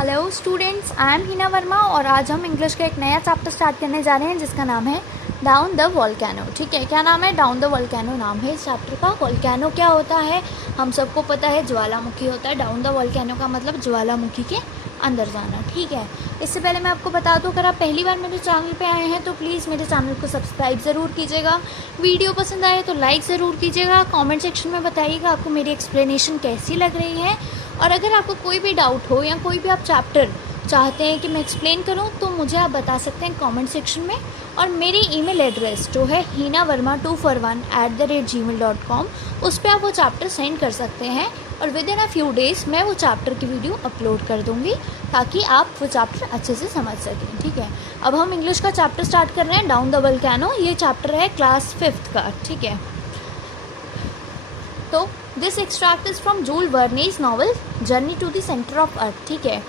Hello students, I am Hina Verma और आज हम इंग्लिश का एक नया चैप्टर स्टार्ट करने जा रहे हैं जिसका नाम है डाउन द वोल्केनो। ठीक है, क्या नाम है? डाउन द वोल्केनो नाम है इस चैप्टर का। वोल्केनो क्या होता है हम सबको पता है, ज्वालामुखी होता है। डाउन द वोल्केनो का मतलब ज्वालामुखी के अंदर जाना। ठीक है, इससे पहले मैं आपको बता दूं, अगर आप पहली बार मेरे चैनल पे आए हैं तो प्लीज़ मेरे चैनल को सब्सक्राइब ज़रूर कीजिएगा। वीडियो पसंद आए तो लाइक ज़रूर कीजिएगा। कमेंट सेक्शन में बताइएगा आपको मेरी एक्सप्लेनेशन कैसी लग रही है। और अगर आपको कोई भी डाउट हो या कोई भी आप चैप्टर चाहते हैं कि मैं एक्सप्लेन करूं तो मुझे आप बता सकते हैं कमेंट सेक्शन में। और मेरी ईमेल एड्रेस जो है hinavarma241@gmail.com, उस पर आप वो चैप्टर सेंड कर सकते हैं और with in a few days मैं वो चैप्टर की वीडियो अपलोड कर दूंगी ताकि आप वो चैप्टर अच्छे से समझ सकें। ठीक है, अब हम इंग्लिश का चैप्टर स्टार्ट कर रहे हैं, डाउन द वोल्केनो। ये चैप्टर है क्लास 5th का। ठीक है, तो this extract is from Jules Verne's novel journey to the centre of earth. ठीक है,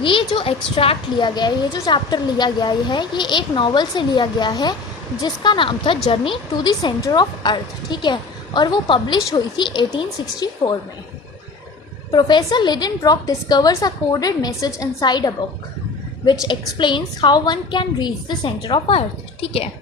ये जो एक्सट्रैक्ट लिया गया है, ये जो चैप्टर लिया गया है, ये एक नॉवल से लिया गया है जिसका नाम था journey to the centre of earth. ठीक है, और वो पब्लिश हुई थी 1864 में। Professor Lidenbrock discovers a coded message inside a book which explains how one can reach the centre of earth. ठीक है,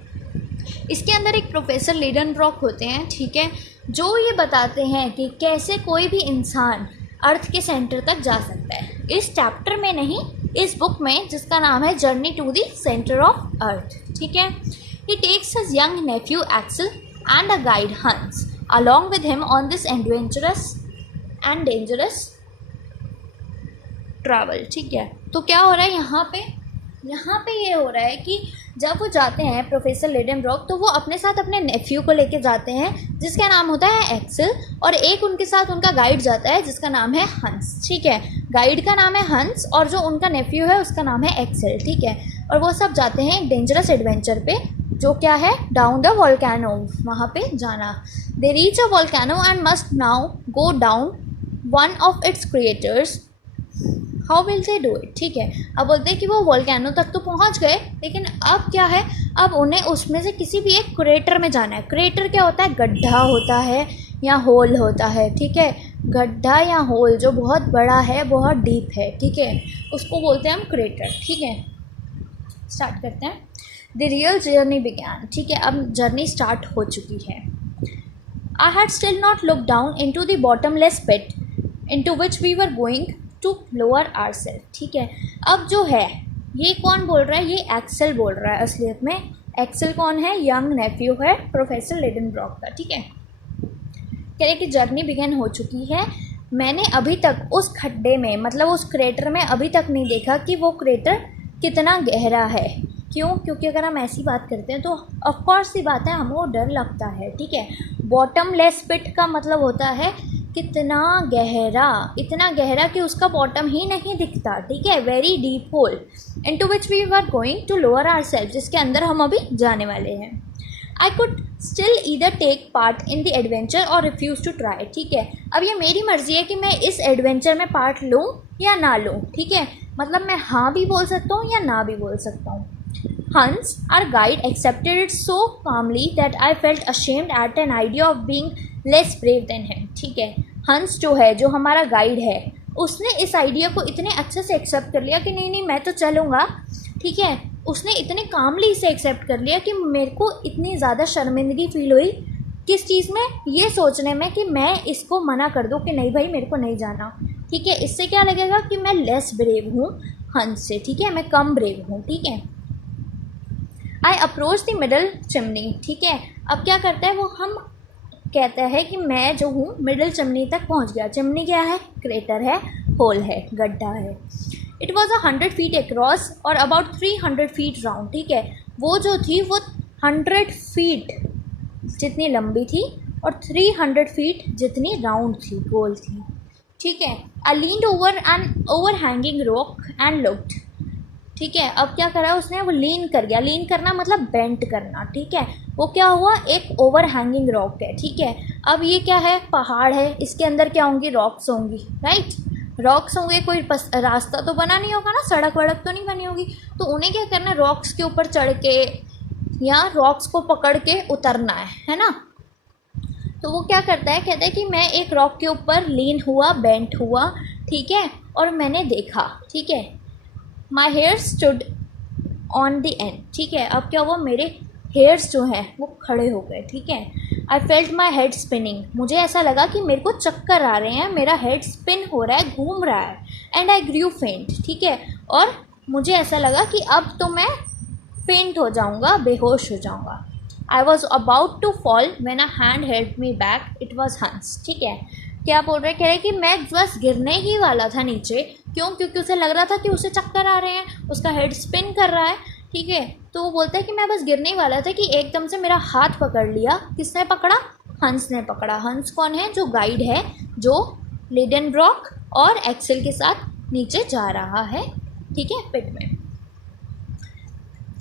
इसके अंदर एक प्रोफेसर लिडेनब्रॉक होते हैं, ठीक है, जो ये बताते हैं कि कैसे कोई भी इंसान अर्थ के सेंटर तक जा सकता है। इस चैप्टर में नहीं, इस बुक में जिसका नाम है journey to the centre of earth. ठीक है, he takes his young nephew Axel and a guide Hans along with him on this adventurous and dangerous travel. ठीक है, तो क्या हो रहा है यहाँ पे ये हो रहा है कि जब वो जाते हैं प्रोफेसर लिडेनब्रॉक तो वो अपने साथ अपने नेफ्यू को लेके जाते हैं जिसका नाम होता है एक्सेल, और एक उनके साथ उनका गाइड जाता है जिसका नाम है हंस। ठीक है, गाइड का नाम है हंस और जो उनका नेफ्यू है उसका नाम है एक्सेल। ठीक है, और वो सब जाते हैं एक डेंजरस एडवेंचर पे जो क्या है, डाउन द वोल्केनो, वहाँ पे जाना। They reach a volcano and must now go down one of its creators, how will they do it. ठीक है, अब बोलते हैं कि वो वोल्केनो तक तो पहुंच गए, लेकिन अब क्या है, अब उन्हें उसमें से किसी भी एक क्रेटर में जाना है। क्रेटर क्या होता है? गड्ढा होता है या होल होता है। ठीक है, गड्ढा या होल जो बहुत बड़ा है, बहुत डीप है। ठीक है, उसको बोलते हैं हम क्रेटर। ठीक है, स्टार्ट करते हैं। The real journey began. ठीक है, अब जर्नी स्टार्ट हो चुकी है। I had still not look down into the bottomless pit into which we were going to lower ourself. ठीक है, अब जो है ये कौन बोल रहा है? ये एक्सेल बोल रहा है। असलियत में एक्सेल कौन है? यंग नेफ्यू है प्रोफेसर लिडेनब्रॉक का। ठीक है, कह रहे कि जर्नी बिगन हो चुकी है। मैंने अभी तक उस खड्डे में, मतलब उस क्रेटर में अभी तक नहीं देखा कि वो क्रेटर कितना गहरा है। क्यों? क्योंकि अगर हम ऐसी बात करते हैं तो ऑफकोर्स सी बात है हमको डर लगता है। ठीक है, बॉटमलेस पिट का मतलब होता है कितना गहरा, इतना गहरा कि उसका बॉटम ही नहीं दिखता। ठीक है, very deep hole into which we were going to lower ourselves, जिसके अंदर हम अभी जाने वाले हैं। I could still either take part in the adventure or refuse to try. ठीक है, अब ये मेरी मर्जी है कि मैं इस एडवेंचर में पार्ट लूँ या ना लूँ। ठीक है, मतलब मैं हाँ भी बोल सकता हूँ या ना भी बोल सकता हूँ। Hans, our guide, accepted it so calmly that I felt ashamed at an idea of being less brave than him. ठीक है, हंस जो है, जो हमारा गाइड है, उसने इस आइडिया को इतने अच्छे से एक्सेप्ट कर लिया कि नहीं मैं तो चलूँगा। ठीक है, उसने इतने कामली इसे एक्सेप्ट कर लिया कि मेरे को इतनी ज़्यादा शर्मिंदगी फील हुई किस चीज़ में, ये सोचने में कि मैं इसको मना कर दूँ कि नहीं भाई मेरे को नहीं जाना। ठीक है, इससे क्या लगेगा कि मैं लेस ब्रेव हूँ हंस से। ठीक है, मैं कम ब्रेव हूँ। ठीक है, I approach the middle chimney. ठीक है, अब क्या करता है वो, हम कहता है कि मैं जो हूँ मिडल चिमनी तक पहुँच गया। चिमनी क्या है? क्रेटर है, होल है, गड्ढा है। इट वॉज 100 फीट अक्रॉस और अबाउट 300 फीट राउंड। ठीक है, वो जो थी वो 100 फीट जितनी लंबी थी और 300 फीट जितनी राउंड थी, गोल थी। ठीक है, I leaned over an overhanging rock and looked. ठीक है, अब क्या करा उसने, वो लीन कर गया। लीन करना मतलब बेंट करना। ठीक है, वो क्या हुआ, एक ओवर हैंगिंग रॉक है। ठीक है, अब ये क्या है, पहाड़ है, इसके अंदर क्या होंगी, रॉक्स होंगी। राइट, रॉक्स होंगे, कोई रास्ता तो बना नहीं होगा ना, सड़क वड़क तो नहीं बनी होगी, तो उन्हें क्या करना है, रॉक्स के ऊपर चढ़ के या रॉक्स को पकड़ के उतरना है ना। तो वो क्या करता है, कहता है कि मैं एक रॉक के ऊपर लीन हुआ, बेंट हुआ। ठीक है, और मैंने देखा, ठीक है, my hair stood on the end, ठीक है। अब क्या हुआ, मेरे हेयर्स जो हैं वो खड़े हो गए, ठीक है। I felt my head spinning, मुझे ऐसा लगा कि मेरे को चक्कर आ रहे हैं, मेरा हेड स्पिन हो रहा है, घूम रहा है। एंड आई ग्रू फेंट, ठीक है, और मुझे ऐसा लगा कि अब तो मैं फेंट हो जाऊँगा, बेहोश हो जाऊँगा। I was about to fall when a hand help me back, it was Hans, ठीक है। क्या बोल रहे, कह रहे कि मैं बस गिरने ही वाला था नीचे, क्यों, क्योंकि उसे लग रहा था कि उसे चक्कर आ रहे हैं, उसका हेड स्पिन कर रहा है, ठीक है। तो वो बोलता है कि मैं बस गिरने ही वाला था कि एकदम से मेरा हाथ पकड़ लिया। किसने पकड़ा, हंस ने पकड़ा। हंस कौन है, जो गाइड है, जो लिडेनब्रॉक और एक्सेल के साथ नीचे जा रहा है, ठीक है, पिट में।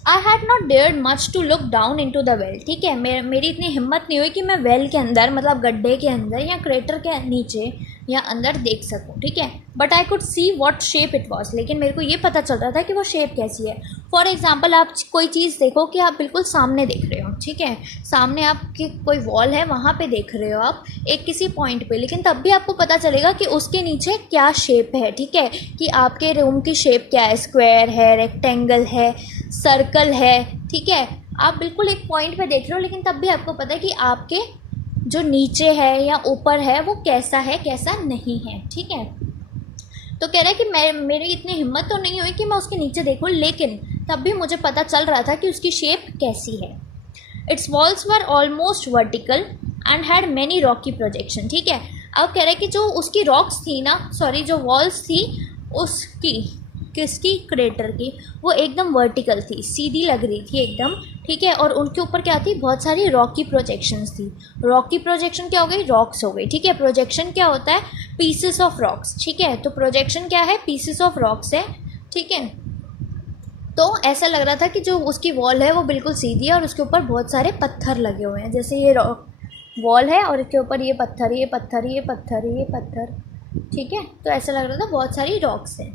I had not dared much to look down into the well, ठीक है। मेरी इतनी हिम्मत नहीं हुई कि मैं वेल के अंदर, मतलब गड्ढे के अंदर या क्रेटर के नीचे या अंदर देख सकूं, ठीक है। But I could see what shape it was, लेकिन मेरे को ये पता चल रहा था कि वो शेप कैसी है। फॉर एग्जाम्पल, आप कोई चीज़ देखो कि आप बिल्कुल सामने देख रहे हो, ठीक है, सामने आपकी कोई वॉल है, वहाँ पे देख रहे हो आप एक किसी पॉइंट पे, लेकिन तब भी आपको पता चलेगा कि उसके नीचे क्या शेप है, ठीक है, कि आपके रूम की शेप क्या है, स्क्वायर है, रेक्टेंगल है, सर्कल है, ठीक है। आप बिल्कुल एक पॉइंट पे देख रहे हो, लेकिन तब भी आपको पता है कि आपके जो नीचे है या ऊपर है वो कैसा है, कैसा नहीं है, ठीक है। तो कह रहा है कि मेरी इतनी हिम्मत तो नहीं हुई कि मैं उसके नीचे देखूं, लेकिन तब भी मुझे पता चल रहा था कि उसकी शेप कैसी है। It's walls were almost vertical and had many Rocky projection, ठीक है। अब कह रहा है कि जो उसकी रॉक्स थी ना, सॉरी, जो वॉल्स थी उसकी, किसकी, क्रेटर की, वो एकदम वर्टिकल थी, सीधी लग रही थी एकदम, ठीक है। और उनके ऊपर क्या थी, बहुत सारी रॉकी प्रोजेक्शंस थी। रॉकी प्रोजेक्शन क्या हो गई, रॉक्स हो गई, ठीक है। प्रोजेक्शन क्या होता है, पीसेस ऑफ रॉक्स, ठीक है। तो प्रोजेक्शन क्या है, पीसेस ऑफ रॉक्स है, ठीक है। तो ऐसा लग रहा था कि जो उसकी वॉल है वो बिल्कुल सीधी है और उसके ऊपर बहुत सारे पत्थर लगे हुए हैं, जैसे ये वॉल है और इसके ऊपर ये पत्थर, ये पत्थर, ये पत्थर, ये पत्थर, ठीक है। तो ऐसा लग रहा था बहुत सारी रॉक्स हैं।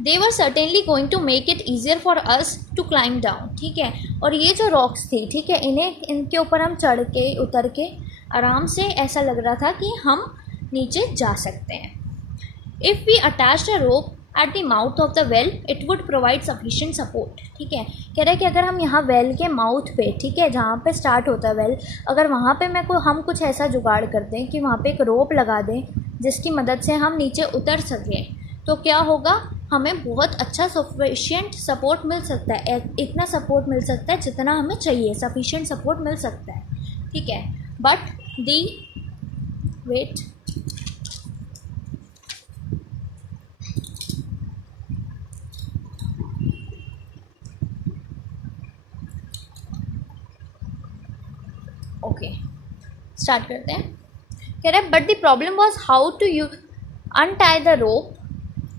They were certainly going to make it easier for us to climb down, ठीक है। और ये जो रॉक्स थी, ठीक है, इनके ऊपर हम चढ़ के उतर के आराम से, ऐसा लग रहा था कि हम नीचे जा सकते हैं। If we attached a rope at the mouth of the well, it would provide sufficient support, ठीक है। कह रहा है कि अगर हम यहाँ वेल के माउथ पे, ठीक है, जहाँ पे स्टार्ट होता है वेल, अगर वहाँ पे हम कुछ ऐसा जुगाड़ कर दें कि वहाँ पे एक रोप लगा दें जिसकी मदद से हम नीचे उतर सकें, तो क्या होगा, हमें बहुत अच्छा सफिशिएंट सपोर्ट मिल सकता है। इतना सपोर्ट मिल सकता है जितना हमें चाहिए, सफिशिएंट सपोर्ट मिल सकता है, ठीक है। But the weight, okay, start करते हैं। कह रहे हैं but the problem was how to you untie the rope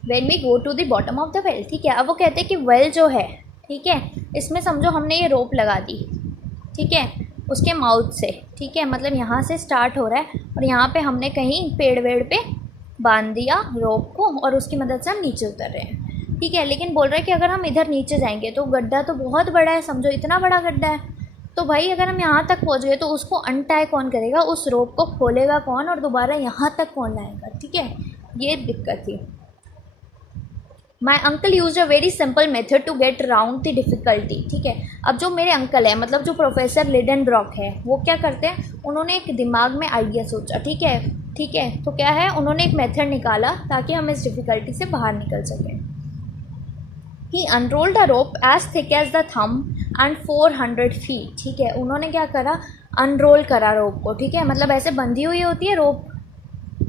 when we go to the bottom of the well, ठीक है। अब वो कहते हैं कि वेल जो है, ठीक है, इसमें समझो हमने ये रोप लगा दी, ठीक है, उसके माउथ से, ठीक है, मतलब यहाँ से स्टार्ट हो रहा है और यहाँ पे हमने कहीं पेड़ वेड़ पे बांध दिया रोप को और उसकी मदद से हम नीचे उतर रहे हैं, ठीक है। लेकिन बोल रहा है कि अगर हम इधर नीचे जाएंगे तो गड्ढा तो बहुत बड़ा है, समझो इतना बड़ा गड्ढा है, तो भाई अगर हम यहाँ तक पहुँच गए तो उसको अनटाई कौन करेगा, उस रोप को खोलेगा कौन और दोबारा यहाँ तक कौन लाएगा, ठीक है। ये दिक्कत थी। My uncle use a very simple method to get around the difficulty, ठीक है। अब जो मेरे अंकल है, मतलब जो प्रोफेसर लिडेनब्रॉक है, वो क्या करते हैं, उन्होंने एक दिमाग में आइडिया सोचा, ठीक है, ठीक है। तो क्या है, उन्होंने एक मेथड निकाला ताकि हम इस डिफ़िकल्टी से बाहर निकल सकें। He unrolled a rope as thick as the thumb and 400 feet, ठीक है। उन्होंने क्या करा, अनरोल करा रोप को, ठीक है, मतलब ऐसे बंधी हुई होती है रोप,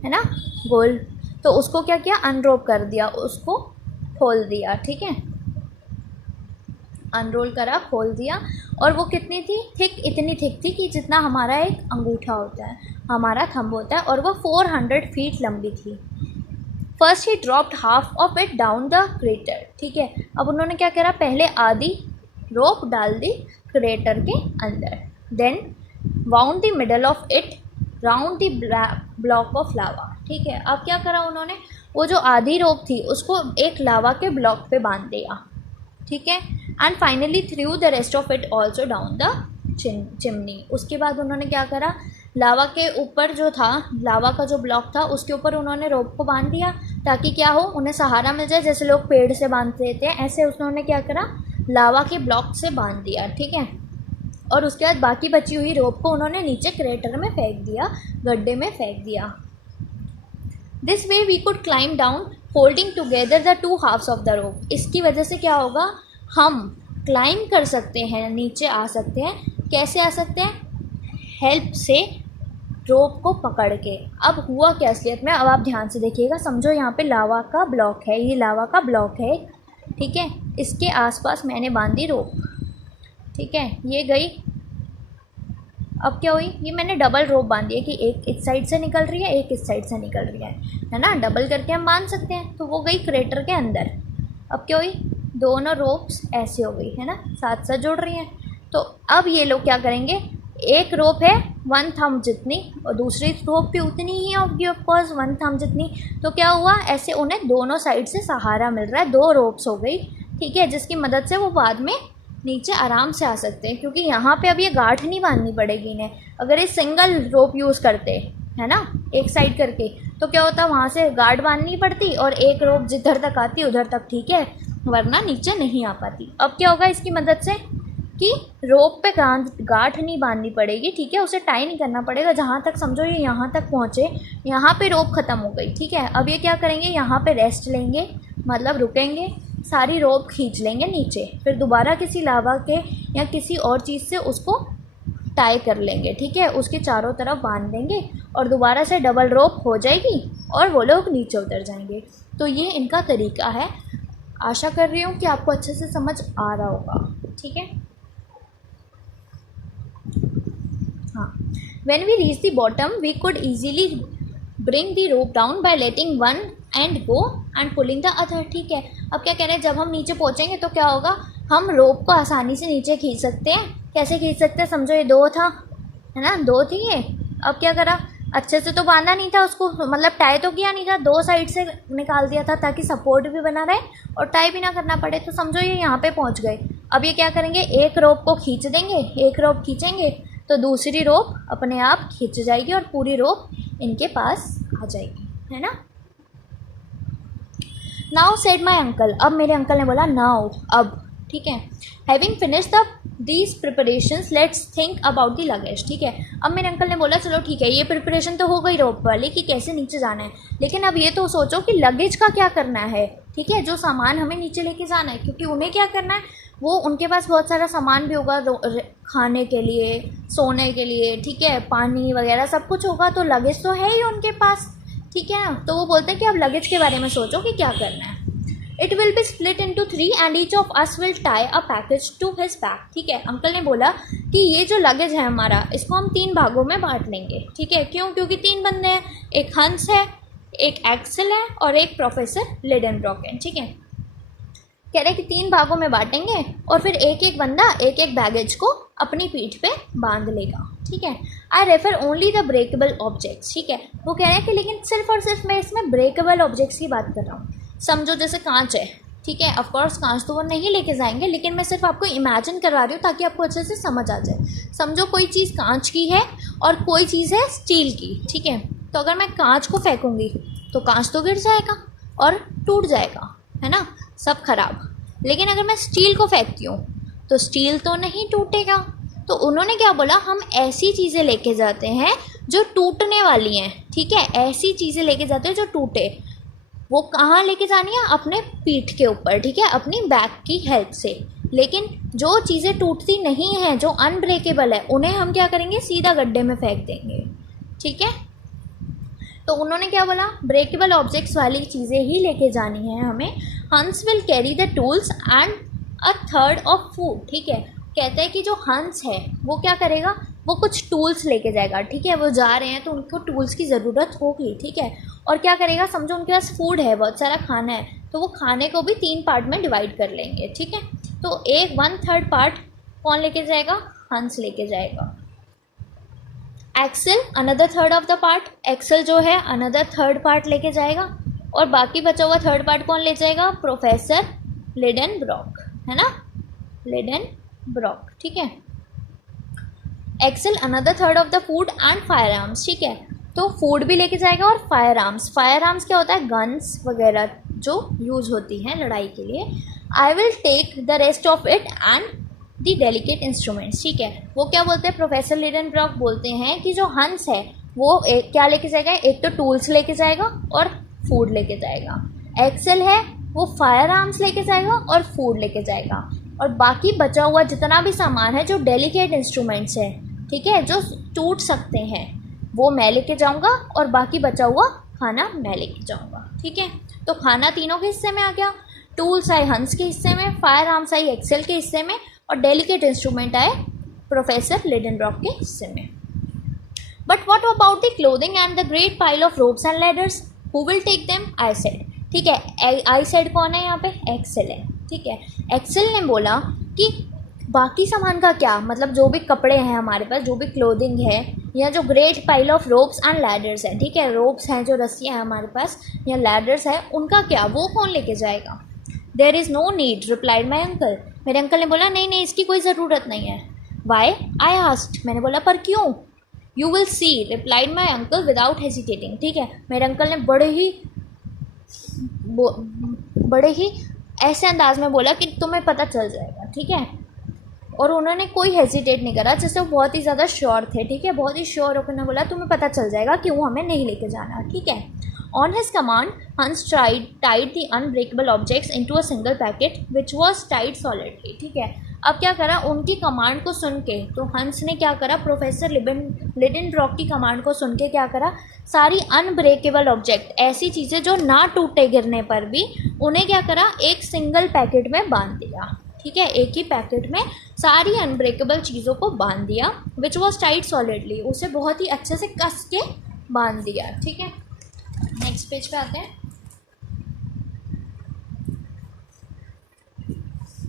है ना, गोल, तो उसको क्या किया, अनरोप कर दिया, उसको खोल दिया, ठीक है, अनरोल करा, खोल दिया। और वो कितनी थी, थिक, इतनी थिक थी कि जितना हमारा एक अंगूठा होता है, हमारा थंब होता है, और वो 400 फीट लंबी थी। First he dropped half of it down the crater, ठीक है। अब उन्होंने क्या करा, पहले आधी रोप डाल दी क्रेटर के अंदर, then wound the middle of it round the block of lava, ठीक है। अब क्या करा उन्होंने, वो जो आधी रोप थी उसको एक लावा के ब्लॉक पे बांध दिया, ठीक है। And finally through the rest of it also down the chimney. उसके बाद उन्होंने क्या करा, लावा के ऊपर जो था, लावा का जो ब्लॉक था उसके ऊपर उन्होंने रोप को बांध दिया ताकि क्या हो, उन्हें सहारा मिल जाए। जैसे लोग पेड़ से बांध देते हैं ऐसे उन्होंने क्या करा, लावा के ब्लॉक से बांध दिया, ठीक है। और उसके बाद बाकी बची हुई रोप को उन्होंने नीचे क्रेटर में फेंक दिया, गड्ढे में फेंक दिया। This way we could climb down holding together the two halves of the rope. इसकी वजह से क्या होगा, हम क्लाइंब कर सकते हैं, नीचे आ सकते हैं। कैसे आ सकते हैं, हेल्प से रोप को पकड़ के। अब हुआ क्या असलियत में, अब आप ध्यान से देखिएगा। समझो यहाँ पे लावा का ब्लॉक है, ये लावा का ब्लॉक है, ठीक है। इसके आसपास मैंने बांधी रोप, ठीक है, ये गई। अब क्या हुई, ये मैंने डबल रोप बांधी है कि एक इस साइड से निकल रही है, एक इस साइड से निकल रही है ना, डबल करके हम बांध सकते हैं। तो वो गई क्रेटर के अंदर। अब क्या हुई, दोनों रोप्स ऐसे हो गई है ना, साथ साथ जुड़ रही हैं। तो अब ये लोग क्या करेंगे, एक रोप है 1 थंब जितनी और दूसरी रोप भी उतनी ही होगी ऑफ कोर्स 1 थंब जितनी। तो क्या हुआ, ऐसे उन्हें दोनों साइड से सहारा मिल रहा है, 2 रोप्स हो गई, ठीक है, जिसकी मदद से वो बाद में नीचे आराम से आ सकते हैं। क्योंकि यहाँ पे अब ये गांठ नहीं बांधनी पड़ेगी इन्हें। अगर ये सिंगल रोप यूज़ करते है ना, एक साइड करके, तो क्या होता, वहाँ से गांठ बांधनी पड़ती और एक रोप जिधर तक आती उधर तक, ठीक है, वरना नीचे नहीं आ पाती। अब क्या होगा इसकी मदद से कि रोप पे गांठ नहीं बांधनी पड़ेगी, ठीक है, उसे टाई नहीं करना पड़ेगा। जहाँ तक समझो ये यहाँ तक पहुँचे, यहाँ पे रोप ख़त्म हो गई, ठीक है। अब ये क्या करेंगे, यहाँ पे रेस्ट लेंगे, मतलब रुकेंगे, सारी रोप खींच लेंगे नीचे, फिर दोबारा किसी लावा के या किसी और चीज़ से उसको टाई कर लेंगे, ठीक है, उसके चारों तरफ बांध देंगे और दोबारा से डबल रोप हो जाएगी और वो लोग नीचे उतर जाएंगे। तो ये इनका तरीका है। आशा कर रही हूँ कि आपको अच्छे से समझ आ रहा होगा, ठीक है। हाँ, when we reach the bottom we could easily bring the rope down by letting one end go and pulling the other, ठीक है। अब क्या कह रहे हैं, जब हम नीचे पहुँचेंगे तो क्या होगा, हम रोप को आसानी से नीचे खींच सकते हैं। कैसे खींच सकते हैं, समझो ये 2 था, है ना, 2 थी ये। अब क्या करा, अच्छे से तो बांधा नहीं था उसको, मतलब टाई तो किया नहीं था, 2 साइड से निकाल दिया था ताकि सपोर्ट भी बना रहे और टाई भी ना करना पड़े। तो समझो ये यहाँ पे पहुँच गए। अब ये क्या करेंगे, एक रोप को खींच देंगे, एक रोप खींचेंगे तो दूसरी रोप अपने आप खींच जाएगी और पूरी रोप इनके पास आ जाएगी, है ना। नाउ सेड माई अंकल, अब मेरे अंकल ने बोला नाउ, अब, ठीक है। Having finish the these preparations let's think about the luggage, ठीक है। अब मेरे अंकल ने बोला चलो ठीक है, ये प्रिपरेशन तो हो गई रोप वाली कि कैसे नीचे जाना है, लेकिन अब ये तो सोचो कि लगेज का क्या करना है, ठीक है, जो सामान हमें नीचे लेके जाना है। क्योंकि उन्हें क्या करना है, वो उनके पास बहुत सारा सामान भी होगा, खाने के लिए, सोने के लिए, ठीक है, पानी वगैरह सब कुछ होगा, तो लगेज तो है ही उनके पास, ठीक है। तो वो बोलते हैं कि अब लगेज के बारे में सोचो कि क्या करना है। It will be split into 3 and each of us will tie a package to his bag, ठीक है। अंकल ने बोला कि ये जो लगेज है हमारा, इसको हम 3 भागों में बांट लेंगे, ठीक है। क्यों, क्योंकि 3 बंदे हैं, एक हंस है, एक एक्सेल है और एक प्रोफेसर लिडेनब्रॉक है, ठीक है। कह रहे कि 3 भागों में बांटेंगे और फिर एक एक बंदा एक एक बैगेज को अपनी पीठ पे बांध लेगा, ठीक है। I refer only the breakable objects, ठीक है। वो कह रहे हैं कि लेकिन सिर्फ और सिर्फ मैं इसमें ब्रेकेबल ऑब्जेक्ट्स की बात कर रहा हूँ। समझो जैसे कांच है, ठीक है, ऑफकोर्स कांच तो वो नहीं लेके जाएंगे, लेकिन मैं सिर्फ आपको इमेजिन करवा रही हूँ ताकि आपको अच्छे से समझ आ जाए। समझो कोई चीज़ कांच की है और कोई चीज़ है स्टील की, ठीक है। तो अगर मैं कांच को फेंकूँगी तो कांच तो गिर जाएगा और टूट जाएगा, है ना, सब खराब। लेकिन अगर मैं स्टील को फेंकती हूँ तो स्टील तो नहीं टूटेगा। तो उन्होंने क्या बोला, हम ऐसी चीज़ें लेके जाते हैं जो टूटने वाली हैं, ठीक है, ऐसी चीज़ें लेके जाते हैं जो टूटे। वो कहाँ लेके जानी है, अपने पीठ के ऊपर, ठीक है, अपनी बैक की हेल्प से। लेकिन जो चीज़ें टूटती नहीं हैं, जो अनब्रेकेबल है, उन्हें हम क्या करेंगे, सीधा गड्ढे में फेंक देंगे, ठीक है। तो उन्होंने क्या बोला, ब्रेकेबल ऑब्जेक्ट्स वाली चीज़ें ही लेके जानी है हमें। हंस will carry the tools and a third of food, ठीक है। कहते हैं कि जो हंस है वो क्या करेगा, वो कुछ टूल्स लेके जाएगा, ठीक है। वो जा रहे हैं तो उनको टूल्स की ज़रूरत होगी, ठीक है। और क्या करेगा, समझो उनके पास फूड है, बहुत सारा खाना है, तो वो खाने को भी 3 पार्ट में डिवाइड कर लेंगे, ठीक है। तो 1/3 पार्ट कौन लेके जाएगा, हंस लेके जाएगा। Axel another third of the part, Axel जो है अनदर थर्ड पार्ट लेके जाएगा। और बाकी बचा हुआ थर्ड पार्ट कौन ले जाएगा, प्रोफेसर लिडेनब्रॉक, है ना, लिडेनब्रॉक, ठीक है। Axel another third of the food and firearms, ठीक है। तो फूड भी लेके जाएगा और फायर आर्म्स, फायर आर्म्स क्या होता है, गन्स वगैरह जो यूज़ होती हैं लड़ाई के लिए। I will take the rest of it and the delicate instruments, ठीक है। वो क्या बोलते हैं, प्रोफेसर लिडेनब्रॉक बोलते हैं कि जो हंस है वो क्या लेके जाएगा, एक तो टूल्स लेके जाएगा और फूड लेके जाएगा। एक्सेल है वो फायर आर्म्स लेके जाएगा और फूड लेके जाएगा, और बाकी बचा हुआ जितना भी सामान है जो डेलिकेट इंस्ट्रूमेंट्स है, ठीक है, जो टूट सकते हैं, वो मैं लेके जाऊंगा और बाकी बचा हुआ खाना मैं लेके जाऊंगा, ठीक है। तो खाना तीनों के हिस्से में आ गया, टूल्स आए हंस के हिस्से में, फायर आर्म्स आई एक्सेल के हिस्से में, और डेलिकेट इंस्ट्रूमेंट आए प्रोफेसर लिडेनब्रॉक के हिस्से में। But what about the clothing and the great pile of ropes and ladders, who will take them, I said, ठीक है। आई सेड कौन है यहाँ पे, एक्सेल है, ठीक है। एक्सेल ने बोला कि बाकी सामान का क्या, मतलब जो भी कपड़े हैं हमारे पास, जो भी क्लोथिंग है, या जो great pile of ropes and ladders है, ठीक है, रोप्स हैं जो रस्सियाँ हैं हमारे पास, या लैडर्स है, उनका क्या, वो कौन लेके जाएगा। There is no need, replied my uncle, मेरे अंकल ने बोला नहीं नहीं इसकी कोई ज़रूरत नहीं है। वाई, आई आस्क्ड, मैंने बोला पर क्यों। You will see, replied my uncle without hesitating, ठीक है। मेरे अंकल ने बड़े ही ऐसे अंदाज में बोला कि तुम्हें पता चल जाएगा, ठीक है। और उन्होंने कोई हेजिटेट नहीं करा, जैसे वो बहुत ही ज़्यादा श्योर थे, ठीक है, बहुत ही श्योर होकर उन्होंने बोला तुम्हें पता चल जाएगा कि वो हमें नहीं लेके जाना, ठीक है। On his command Hans tied the unbreakable objects into a single packet which was tied solidly, ठीक है। अब क्या करा, उनकी कमांड को सुन के, तो हंस ने क्या करा, प्रोफेसर लिडेनब्रॉक की कमांड को सुन के क्या करा, सारी अनब्रेकेबल ऑब्जेक्ट, ऐसी चीज़ें जो ना टूटे गिरने पर भी, उन्हें क्या करा, एक सिंगल पैकेट में बांध दिया, ठीक है। एक ही पैकेट में सारी अनब्रेकेबल चीज़ों को बांध दिया, विच वॉज टाइड सॉलिडली, उसे बहुत ही अच्छे से कस के बांध दिया, ठीक है। नेक्स्ट पेज पे आते हैं।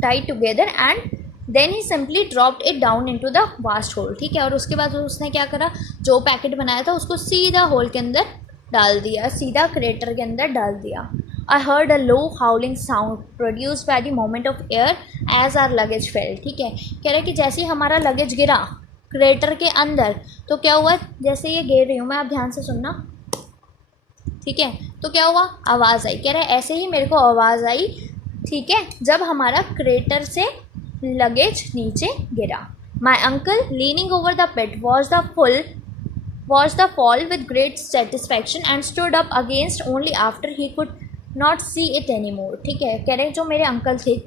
Tied together and then he simply dropped it down into the vast hole, ठीक है। और उसके बाद उसने क्या करा, जो पैकेट बनाया था उसको सीधा होल के अंदर डाल दिया, सीधा क्रेटर के अंदर डाल दिया। I heard a low howling sound produced by the moment of air as our luggage fell, ठीक है। कह रहे कि जैसे ही हमारा लगेज गिरा क्रेटर के अंदर, तो क्या हुआ, जैसे ये गिर रही हूँ मैं, आप ध्यान से सुनना, ठीक है। तो क्या हुआ, आवाज़ आई, कह रहे ऐसे ही मेरे को आवाज़ आई, ठीक है, जब हमारा क्रेटर से लगेज नीचे गिरा। My uncle leaning over the pit watch the fall with great satisfaction and stood up against only after he could not see it any more, ठीक है। कह रहे जो मेरे अंकल थे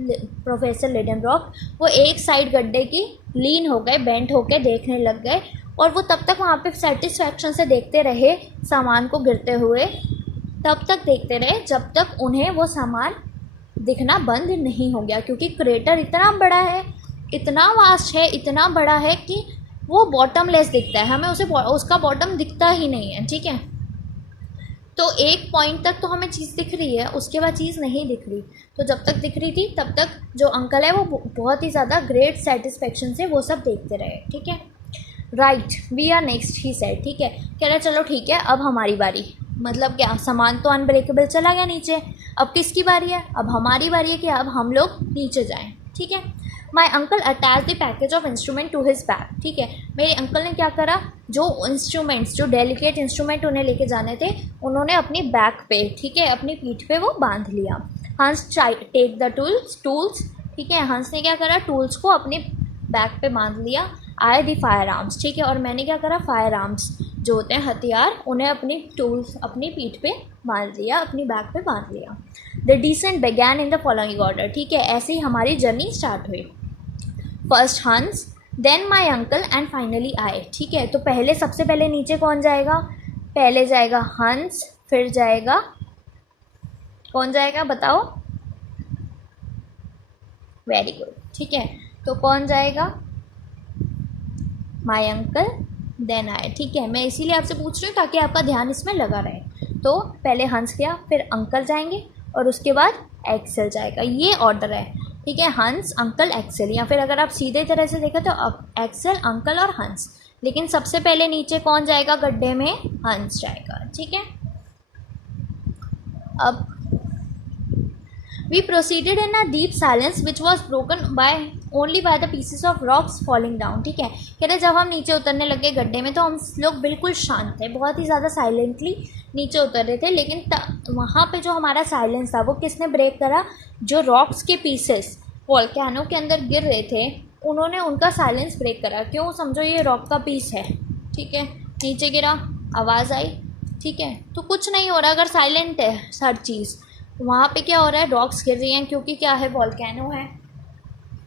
प्रोफेसर लिडेनब्रॉक, वो एक साइड गड्ढे की लीन हो गए, बेंट होके देखने लग गए, और वो तब तक वहाँ पे सेटिस्फैक्शन से देखते रहे सामान को गिरते हुए, तब तक देखते रहे जब तक उन्हें वो सामान दिखना बंद नहीं हो गया, क्योंकि क्रेटर इतना बड़ा है, इतना वास्ट है, इतना बड़ा है कि वो बॉटमलेस दिखता है, हमें उसका बॉटम दिखता ही नहीं है, ठीक है। तो एक पॉइंट तक तो हमें चीज़ दिख रही है, उसके बाद चीज़ नहीं दिख रही। तो जब तक दिख रही थी तब तक जो अंकल है वो बहुत ही ज़्यादा ग्रेट सेटिस्फेक्शन से वो सब देखते रहे, ठीक है। Right, we are next, he said, ठीक है। कह रहा चलो ठीक है, अब हमारी बारी, मतलब क्या, सामान तो अनब्रेकेबल चला गया नीचे, अब किसकी बारी है, अब हमारी बारी है कि अब हम लोग नीचे जाएं, ठीक है। My uncle attach the package of instrument to his bag, ठीक है। मेरे अंकल ने क्या करा, जो इंस्ट्रूमेंट्स, जो डेलिकेट इंस्ट्रूमेंट उन्हें लेके जाने थे, उन्होंने अपनी बैक पे, ठीक है, अपनी पीठ पे वो बांध लिया। हंस टेक द टूल्स, ठीक है। हंस ने क्या करा, टूल्स को अपने बैक पे बांध लिया। आई दी फायर आर्म्स, ठीक है, और मैंने क्या करा, फायर आर्म्स जो होते हैं हथियार, उन्हें अपनी टूल्स अपनी पीठ पे बांध लिया, अपनी बैक पे बांध लिया। The descent began in the following order, ठीक है। ऐसे ही हमारी जर्नी स्टार्ट हुई। First Hans, then my uncle and finally I, ठीक है। तो पहले, सबसे पहले नीचे कौन जाएगा, पहले जाएगा हंस, फिर जाएगा, कौन जाएगा बताओ, वेरी गुड, ठीक है। तो कौन जाएगा, माई अंकल, देन आई, ठीक है। मैं इसीलिए आपसे पूछ रही हूँ ताकि आपका ध्यान इसमें लगा रहे। तो पहले हंस गया, फिर अंकल जाएंगे, और उसके बाद एक्सेल जाएगा, ये ऑर्डर है, ठीक है। हंस, अंकल, एक्सेल, या फिर अगर आप सीधे तरह से देखें तो एक्सेल, अंकल और हंस, लेकिन सबसे पहले नीचे कौन जाएगा गड्ढे में, हंस जाएगा, ठीक है। अब we proceeded in a deep silence which was broken by only by the pieces of rocks falling down. ठीक है, कह रहे जब हम नीचे उतरने लगे गड्ढे में तो हम लोग बिल्कुल शांत थे, बहुत ही ज़्यादा साइलेंटली नीचे उतर रहे थे, लेकिन वहाँ पे जो हमारा साइलेंस था वो किसने ब्रेक करा? जो रॉक्स के पीसेस वोल्केनो के अंदर गिर रहे थे उन्होंने उनका साइलेंस ब्रेक करा। क्यों? समझो ये रॉक का पीस है, ठीक है, नीचे गिरा, आवाज़ आई, ठीक है, तो कुछ नहीं हो रहा अगर साइलेंट है हर चीज़। वहाँ पे क्या हो रहा है? रॉक्स गिर रही हैं, क्योंकि क्या है? वोल्केनो है,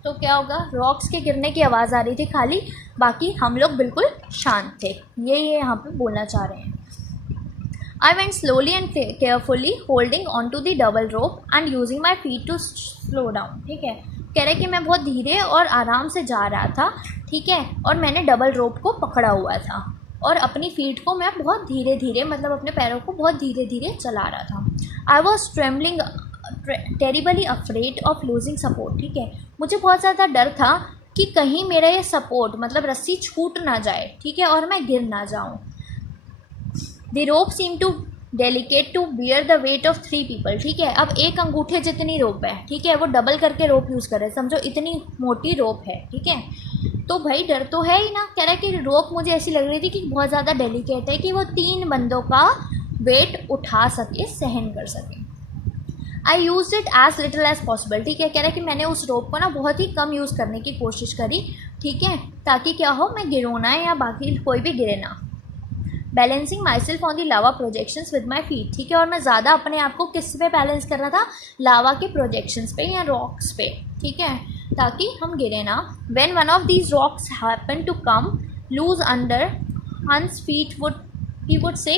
तो क्या होगा? रॉक्स के गिरने की आवाज़ आ रही थी खाली, बाकी हम लोग बिल्कुल शांत थे। ये यहाँ पे बोलना चाह रहे हैं। I went slowly and carefully holding onto the double rope and using my feet to slow down। ठीक है, कह रहे कि मैं बहुत धीरे और आराम से जा रहा था, ठीक है, और मैंने डबल रोप को पकड़ा हुआ था और अपनी फीट को मैं बहुत धीरे धीरे, मतलब अपने पैरों को बहुत धीरे धीरे चला रहा था। I was trembling terribly afraid of losing support. ठीक है, मुझे बहुत ज़्यादा डर था कि कहीं मेरा ये सपोर्ट मतलब रस्सी छूट ना जाए, ठीक है, और मैं गिर ना जाऊँ। The rope seem too delicate to bear the weight of 3 people। ठीक है, अब एक अंगूठे जितनी रोप है, ठीक है, वो डबल करके रोप यूज़ कर रहे हैं, समझो इतनी मोटी रोप है, ठीक है, तो भाई डर तो है ही ना। कह रहा है कि रोप मुझे ऐसी लग रही थी कि बहुत ज़्यादा डेलिकेट है कि वो 3 बंदों का वेट उठा सके, सहन कर सके। I use it as little as possible. ठीक है, कह रहा है कि मैंने उस रोप को ना बहुत ही कम यूज़ करने की कोशिश करी, ठीक है, ताकि क्या हो, मैं गिरूँ ना या बाकी कोई भी गिरे ना। Balancing my self on the lava projections with my feet. ठीक है, और मैं ज़्यादा अपने आप को किस पे बैलेंस कर रहा था? लावा के प्रोजेक्शंस पे या रॉक्स पे, ठीक है, ताकि हम गिरे ना। When one of these rocks happen to come loose under Hans feet he would say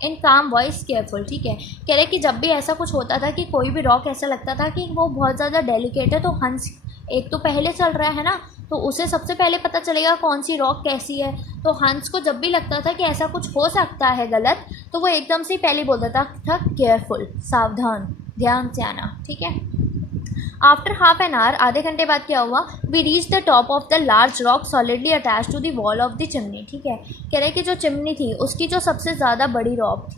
in काम वॉइस केयरफुल। ठीक है, कह रहे कि जब भी ऐसा कुछ होता था कि कोई भी रॉक ऐसा लगता था कि वो बहुत ज़्यादा डेलिकेट है, तो हंस एक तो पहले चल रहा है ना, तो उसे सबसे पहले पता चलेगा कौन सी रॉक कैसी है। तो हंस को जब भी लगता था कि ऐसा कुछ हो सकता है गलत, तो वो एकदम से पहले बोलता था केयरफुल, सावधान, ध्यान से आना। ठीक है, आफ्टर हाफ एन आवर, आधे घंटे बाद क्या हुआ? We reach the top of the large rock solidly attach to the wall of the chimney. ठीक है, कह रहे कि जो चिमनी थी उसकी जो सबसे ज़्यादा बड़ी रॉक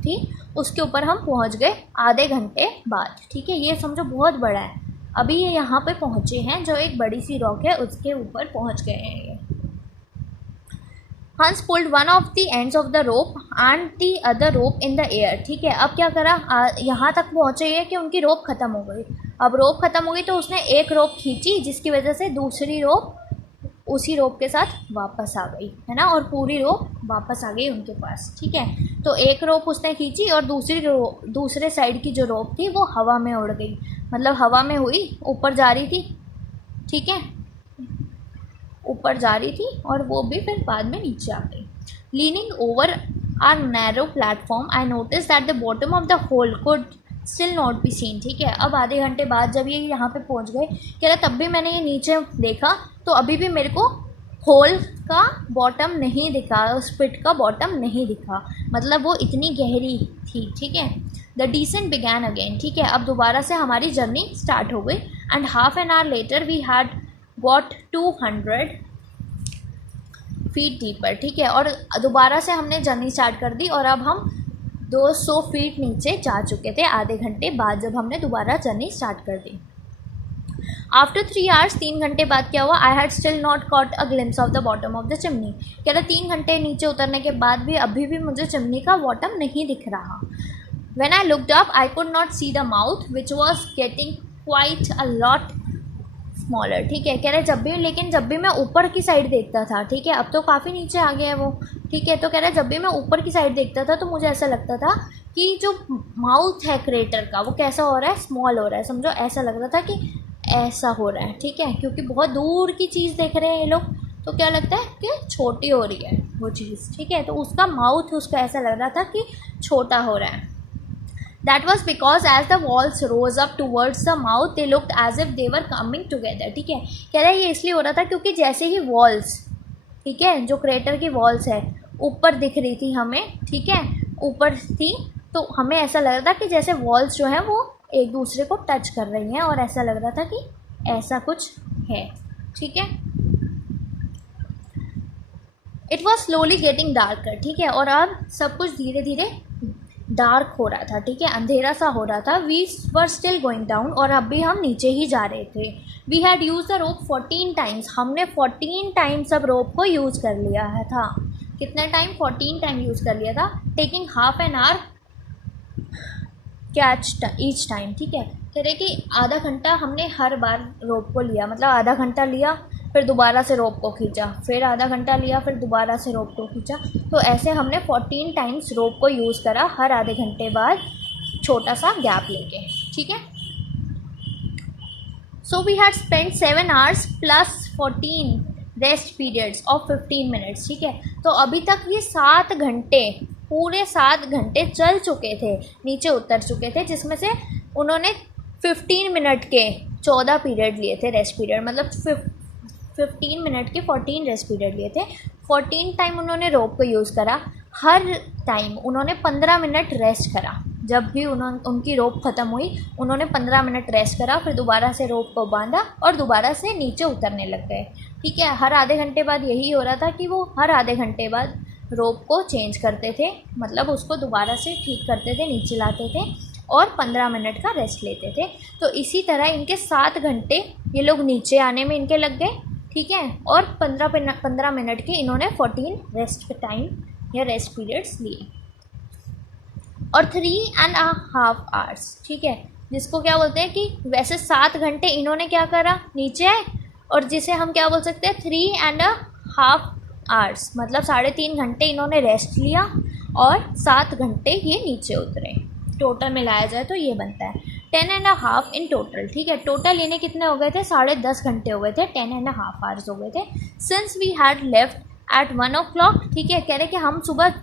थी उसके ऊपर हम पहुंच गए आधे घंटे बाद। ठीक है, ये समझो बहुत बड़ा है। अभी ये यहाँ पे पहुँचे हैं, जो एक बड़ी सी रॉक है उसके ऊपर पहुँच गए हैं ये। हंस pulled one of the ends of the rope and the other rope in the air. ठीक है, अब क्या करा? यहाँ तक पहुँचे ये कि उनकी रोप ख़त्म हो गई। अब रोप ख़त्म हो गई तो उसने एक रोप खींची, जिसकी वजह से दूसरी रोप उसी रोप के साथ वापस आ गई, है ना, और पूरी रोप वापस आ गई उनके पास। ठीक है, तो एक रोप उसने खींची और दूसरे साइड की जो रोप थी वो हवा में उड़ गई, मतलब हवा में हुई, ऊपर जा रही थी, ठीक है, ऊपर जा रही थी और वो भी फिर बाद में नीचे आ गई। Leaning over our narrow platform I notice that the bottom of the hole could still not be seen. ठीक है, अब आधे घंटे बाद जब ये यहाँ पे पहुँच गए, कह रहा तब भी मैंने ये नीचे देखा तो अभी भी मेरे को होल का बॉटम नहीं दिखा, उस पिट का बॉटम नहीं दिखा, मतलब वो इतनी गहरी थी। ठीक है, द डिसेंट बिगैन अगेन। ठीक है, अब दोबारा से हमारी जर्नी स्टार्ट हो गई and half an hour later we had got 200 feet deeper. ठीक है, और दोबारा से हमने जर्नी स्टार्ट कर दी और अब हम 200 फीट नीचे जा चुके थे आधे घंटे बाद, जब हमने दोबारा जर्नी स्टार्ट कर दी। आफ्टर 3 आवर्स, 3 घंटे बाद क्या हुआ? आई had still not caught a glimpse of the bottom of the chimney. कह रहा 3 घंटे नीचे उतरने के बाद भी अभी भी मुझे चिमनी का बॉटम नहीं दिख रहा। When I looked up I could not see the mouth which was getting quite a lot smaller. ठीक है, कह रहे लेकिन जब भी मैं ऊपर की साइड देखता था, ठीक है, अब तो काफ़ी नीचे आ गया है वो, ठीक है, तो कह रहा है जब भी मैं ऊपर की साइड देखता था तो मुझे ऐसा लगता था कि जो माउथ है क्रेटर का वो कैसा हो रहा है? स्मॉल हो रहा है, समझो ऐसा लग रहा था कि ऐसा हो रहा है। ठीक है, क्योंकि बहुत दूर की चीज़ देख रहे हैं ये लोग, तो क्या लगता है कि छोटी हो रही है वो चीज़। ठीक है, तो उसका माउथ उसका ऐसा लग रहा था कि छोटा हो रहा है। That was because as the walls rose up towards the mouth, they looked as if they were coming together। ठीक है, कह रहा है ये इसलिए हो रहा था क्योंकि जैसे ही वॉल्स, ठीक है, जो क्रेटर की वॉल्स है ऊपर दिख रही थी हमें, ठीक है, ऊपर थी, तो हमें ऐसा लग रहा था कि जैसे वॉल्स जो है वो एक दूसरे को टच कर रही हैं और ऐसा लग रहा था कि ऐसा कुछ है। ठीक है, it was slowly getting darker. ठीक है, और अब सब कुछ धीरे धीरे डार्क हो रहा था, ठीक है, अंधेरा सा हो रहा था। We were still going down, और अब भी हम नीचे ही जा रहे थे। We had use the rope 14 times, हमने 14 टाइम्स अब रोप को यूज़ कर लिया है था। कितना टाइम? 14 टाइम यूज़ कर लिया था। Taking half an our catch each time, ठीक है, कह रहे कि आधा घंटा हमने हर बार रोप को लिया, मतलब आधा घंटा लिया, फिर दोबारा से रोप को खींचा, फिर आधा घंटा लिया, फिर दोबारा से रोप को खींचा। तो ऐसे हमने 14 टाइम्स रोप को यूज़ करा, हर आधे घंटे बाद छोटा सा गैप लेके, ठीक है। So we had spend 7 hours plus 14 rest periods of 15 minutes, ठीक है। तो अभी तक ये 7 घंटे, पूरे 7 घंटे चल चुके थे, नीचे उतर चुके थे, जिसमें से उन्होंने 15 मिनट के 14 पीरियड लिए थे रेस्ट पीरियड, मतलब 15 मिनट के 14 रेस्ट पीरियड लिए थे। 14 टाइम उन्होंने रोप को यूज़ करा, हर टाइम उन्होंने 15 मिनट रेस्ट करा। जब भी उनकी रोप ख़त्म हुई, उन्होंने 15 मिनट रेस्ट करा, फिर दोबारा से रोप को बांधा और दोबारा से नीचे उतरने लग गए, ठीक है। हर आधे घंटे बाद यही हो रहा था कि वो हर आधे घंटे बाद रोप को चेंज करते थे, मतलब उसको दोबारा से ठीक करते थे, नीचे लाते थे और 15 मिनट का रेस्ट लेते थे। तो इसी तरह इनके 7 घंटे ये लोग नीचे आने में इनके लग गए, ठीक है, और 15 मिनट के इन्होंने 14 रेस्ट टाइम या रेस्ट पीरियड्स लिए, और 3.5 आवर्स, ठीक है, जिसको क्या बोलते हैं कि वैसे 7 घंटे इन्होंने क्या करा, नीचे आए, और जिसे हम क्या बोल सकते हैं 3.5 आवर्स, मतलब 3.5 घंटे इन्होंने रेस्ट लिया और 7 घंटे ये नीचे उतरे। टोटल मिलाया जाए तो ये बनता है 10.5 इन टोटल, ठीक है। टोटल इन्हें कितने हो गए थे? 10.5 घंटे हो गए थे, 10.5 आवर्स हो गए थे। Since we had left at 1 o'clock, ठीक है, कह रहे कि हम सुबह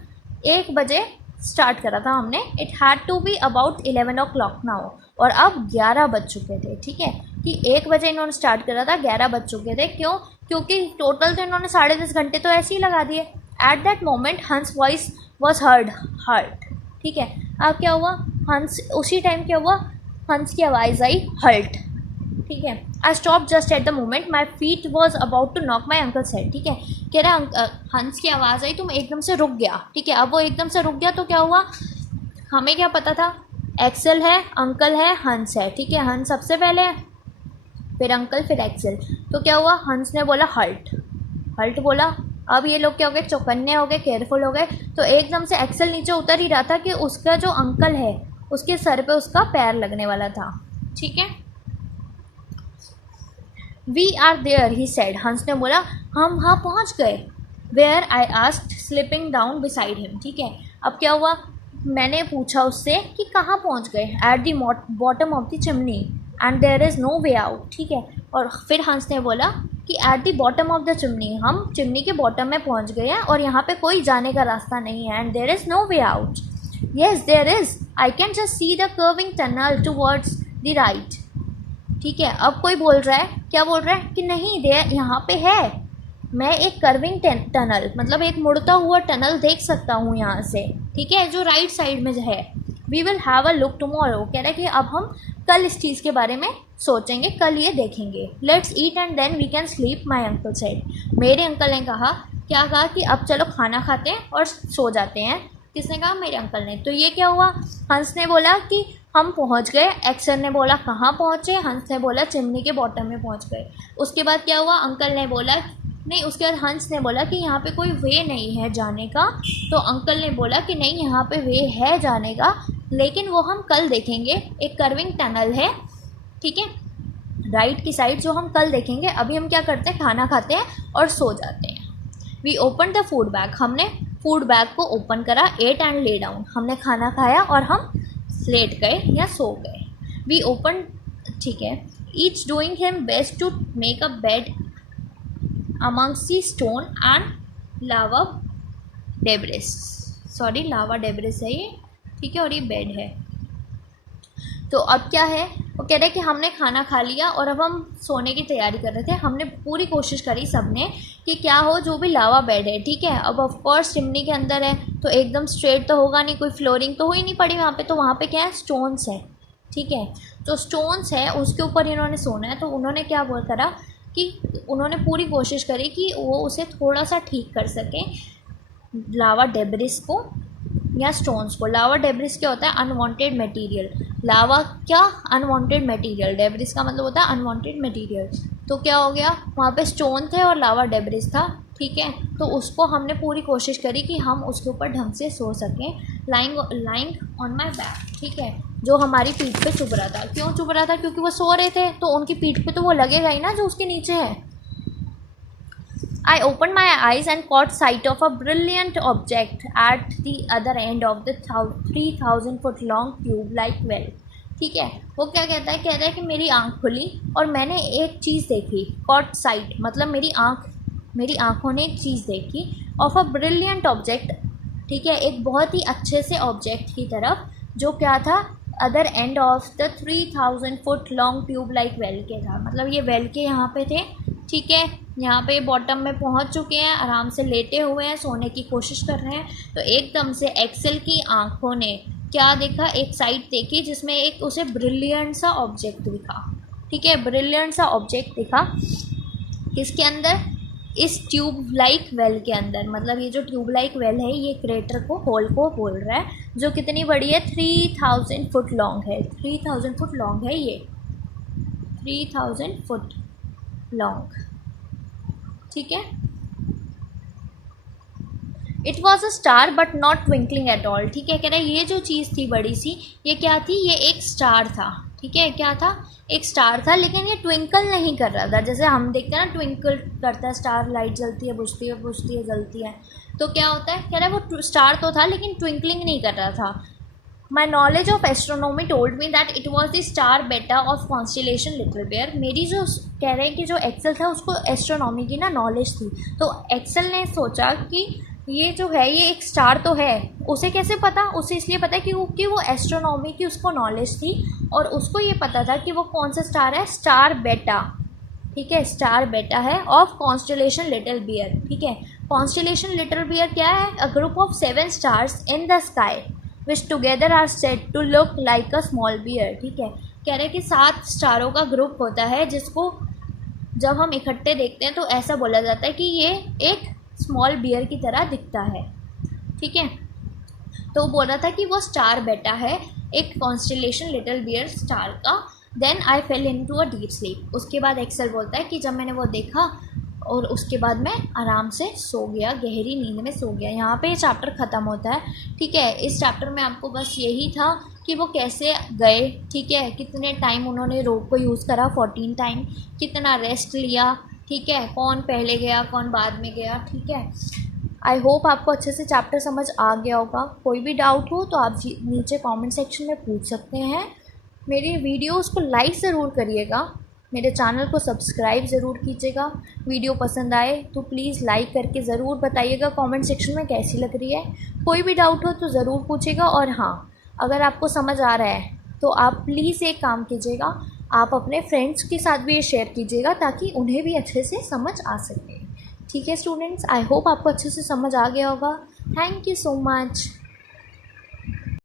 1 बजे स्टार्ट करा था हमने। It had to be about 11 o'clock now, और अब 11 बज चुके थे, ठीक है, कि 1 बजे इन्होंने स्टार्ट करा था, 11 बज चुके थे। क्यों? क्योंकि टोटल तो इन्होंने 10.5 घंटे तो ऐसे ही लगा दिए। एट दैट मोमेंट हंस वॉइस वॉज हर्ट, ठीक है। अब क्या हुआ? हंस, उसी टाइम क्या हुआ? हंस की आवाज़ आई हल्ट, ठीक है। I stop just at the moment my feet was about to knock my uncle said, ठीक है, कह रहा हंस की आवाज़ आई तो मैं एकदम से रुक गया, ठीक है। अब वो एकदम से रुक गया तो क्या हुआ? हमें क्या पता था? एक्सेल है, अंकल है, हंस है, ठीक है। हंस सबसे पहले है, फिर अंकल, फिर एक्सेल। तो क्या हुआ? हंस ने बोला हल्ट, हल्ट बोला। अब ये लोग क्या हो गए? चौकन्ने हो गए, केयरफुल हो गए। तो एकदम से एक्सेल नीचे उतर ही रहा था कि उसका जो अंकल है उसके सर पे उसका पैर लगने वाला था, ठीक है। We are there he said, Hans ने बोला हम वहाँ पहुँच गए। Where I asked slipping down beside him, ठीक है। अब क्या हुआ? मैंने पूछा उससे कि कहाँ पहुँच गए। At the bottom of the chimney and there is no way out, ठीक है। और फिर हंस ने बोला कि at the bottom of the chimney, हम चिमनी के बॉटम में पहुँच गए हैं और यहाँ पे कोई जाने का रास्ता नहीं है। And there is no way out, yes there is, I can just see the curving tunnel towards the right, ठीक है। अब कोई बोल रहा है, क्या बोल रहा है? कि नहीं, देयर, यहाँ पे है, मैं एक कर्विंग टनल, मतलब एक मुड़ता हुआ टनल देख सकता हूँ यहाँ से, ठीक है, जो राइट साइड में है। We will have a look tomorrow, कह रहा है कि अब हम कल इस चीज़ के बारे में सोचेंगे, कल ये देखेंगे। Let's eat and then we can sleep, my uncle said, मेरे अंकल ने कहा, क्या कहा? कि अब चलो खाना खाते हैं और सो जाते हैं। किसने कहा? मेरे अंकल ने। तो ये क्या हुआ? हंस ने बोला कि हम पहुंच गए। एक्सेल ने बोला कहाँ पहुँचे? हंस ने बोला चिमनी के बॉटम में पहुंच गए। उसके बाद क्या हुआ? अंकल ने बोला नहीं, उसके बाद हंस ने बोला कि यहाँ पे कोई वे नहीं है जाने का। तो अंकल ने बोला कि नहीं, यहाँ पे वे है जाने का, लेकिन वो हम कल देखेंगे, एक कर्विंग टनल है, ठीक है, राइट की साइड, जो हम कल देखेंगे। अभी हम क्या करते हैं? खाना खाते हैं और सो जाते हैं। We open the food bag, हमने फूड बैग को ओपन करा। एट एंड ले डाउन, हमने खाना खाया और हम लेट गए या सो गए। वी ओपन, ठीक है, each doing him best to make a bed amongst the stone and lava debris, sorry lava debris है ये, ठीक है, और ये बेड है। तो अब क्या है? वो कह रहे हैं कि हमने खाना खा लिया और अब हम सोने की तैयारी कर रहे थे। हमने पूरी कोशिश करी सबने कि क्या हो, जो भी लावा बेड है, ठीक है। अब ऑफ कोर्स चिमनी के अंदर है तो एकदम स्ट्रेट तो होगा नहीं, कोई फ्लोरिंग तो हो ही नहीं पड़ी वहाँ पे। तो वहाँ पे क्या है? स्टोन्स है, ठीक है। तो स्टोन्स है, उसके ऊपर इन्होंने सोना है। तो उन्होंने क्या बोल करा कि उन्होंने पूरी कोशिश करी कि वो उसे थोड़ा सा ठीक कर सकें, लावा डेब्रिस को, या स्टोन्स को। लावा डेब्रिस क्या होता है? Unwanted material. लावा क्या? Unwanted material. डेब्रिस का मतलब होता है अनवांटेड मटेरियल। तो क्या हो गया, वहाँ पे स्टोन थे और लावा डेब्रिस था, ठीक है। तो उसको हमने पूरी कोशिश करी कि हम उसके ऊपर ढंग से सो सकें, लाइंग ऑन माई बैक, ठीक है, जो हमारी पीठ पे चुभ रहा था। क्यों चुभ रहा था? क्योंकि वो सो रहे थे, तो उनकी पीठ पे तो वो लगेगा ही ना जो उसके नीचे है। I opened my eyes and caught sight of a brilliant object at the other end of the 3000 foot long tube like well। ठीक है, वो क्या कहता है? कहता है कि मेरी आँख खुली और मैंने एक चीज़ देखी। caught sight मतलब मेरी आँखों ने एक चीज़ देखी of a brilliant object, ठीक है, एक बहुत ही अच्छे से ऑब्जेक्ट की तरफ, जो क्या था? Other end of the 3000 foot long tube like well के था। मतलब ये वेल के यहाँ पे थे, ठीक है, यहाँ पे बॉटम में पहुँच चुके हैं, आराम से लेटे हुए हैं, सोने की कोशिश कर रहे हैं। तो एकदम से एक्सेल की आंखों ने क्या देखा? एक साइट देखी जिसमें एक उसे ब्रिलियंट सा ऑब्जेक्ट दिखा, ठीक है, ब्रिलियंट सा ऑब्जेक्ट दिखा। किसके अंदर? इस ट्यूब लाइक वेल के अंदर। मतलब ये जो ट्यूब लाइक वेल है ये क्रेटर को, होल को बोल रहा है, जो कितनी बड़ी है? 3000 फुट लॉन्ग है। 3000 फुट लॉन्ग है ये, 3000 फुट लॉन्ग, ठीक है। It was a star but not twinkling at all, ठीक है। कह रहा है ये जो चीज़ थी बड़ी सी, ये क्या थी? ये एक स्टार था, ठीक है। क्या था? एक स्टार था, लेकिन ये ट्विंकल नहीं कर रहा था। जैसे हम देखते हैं ना, ट्विंकल करता है स्टार, लाइट जलती है, बुझती है, जलती है। तो क्या होता है? कह रहा है वो स्टार तो था लेकिन ट्विंकलिंग नहीं कर रहा था। My knowledge of astronomy told me that it was the star बेटा ऑफ कॉन्स्टेलेशन लिटिल बेयर। मेरी जो कह रहे हैं कि जो एक्सेल था उसको एस्ट्रोनॉमी की ना नॉलेज थी, तो एक्सेल ने सोचा कि ये जो है ये एक स्टार तो है। उसे कैसे पता? उसे इसलिए पता है क्योंकि वो एस्ट्रोनॉमी की उसको नॉलेज थी और उसको ये पता था कि वो कौन सा स्टार है? स्टार बेटा, ठीक है, स्टार बेटा है ऑफ कॉन्स्टेलेशन लिटिल बियर, ठीक है। कॉन्स्टेलेशन लिटिल बियर क्या है? A group of 7 stars in the sky which together are said to look like a small bear, ठीक है। कह रहे हैं कि 7 स्टारों का ग्रुप होता है जिसको जब हम इकट्ठे देखते हैं तो ऐसा बोला जाता है कि ये एक स्मॉल बियर की तरह दिखता है, ठीक है। तो बोल रहा था कि वो स्टार बेटा है एक कॉन्स्टेलेशन लिटिल बियर स्टार का। Then I fell into a deep sleep. उसके बाद एक्सेल बोलता है कि जब मैंने वो देखा और उसके बाद मैं आराम से सो गया, गहरी नींद में सो गया। यहाँ पे ये चैप्टर ख़त्म होता है, ठीक है। इस चैप्टर में आपको बस यही था कि वो कैसे गए, ठीक है, कितने टाइम उन्होंने रोप को यूज़ करा, 14 टाइम, कितना रेस्ट लिया, ठीक है, कौन पहले गया कौन बाद में गया, ठीक है। आई होप आपको अच्छे से चैप्टर समझ आ गया होगा। कोई भी डाउट हो तो आप नीचे कमेंट सेक्शन में पूछ सकते हैं। मेरी वीडियोस को लाइक ज़रूर करिएगा, मेरे चैनल को सब्सक्राइब ज़रूर कीजिएगा। वीडियो पसंद आए तो प्लीज़ लाइक करके ज़रूर बताइएगा कमेंट सेक्शन में कैसी लग रही है। कोई भी डाउट हो तो ज़रूर पूछिएगा। और हाँ, अगर आपको समझ आ रहा है तो आप प्लीज़ एक काम कीजिएगा, आप अपने फ्रेंड्स के साथ भी ये शेयर कीजिएगा ताकि उन्हें भी अच्छे से समझ आ सके, ठीक है स्टूडेंट्स। आई होप आपको अच्छे से समझ आ गया होगा। Thank you so much.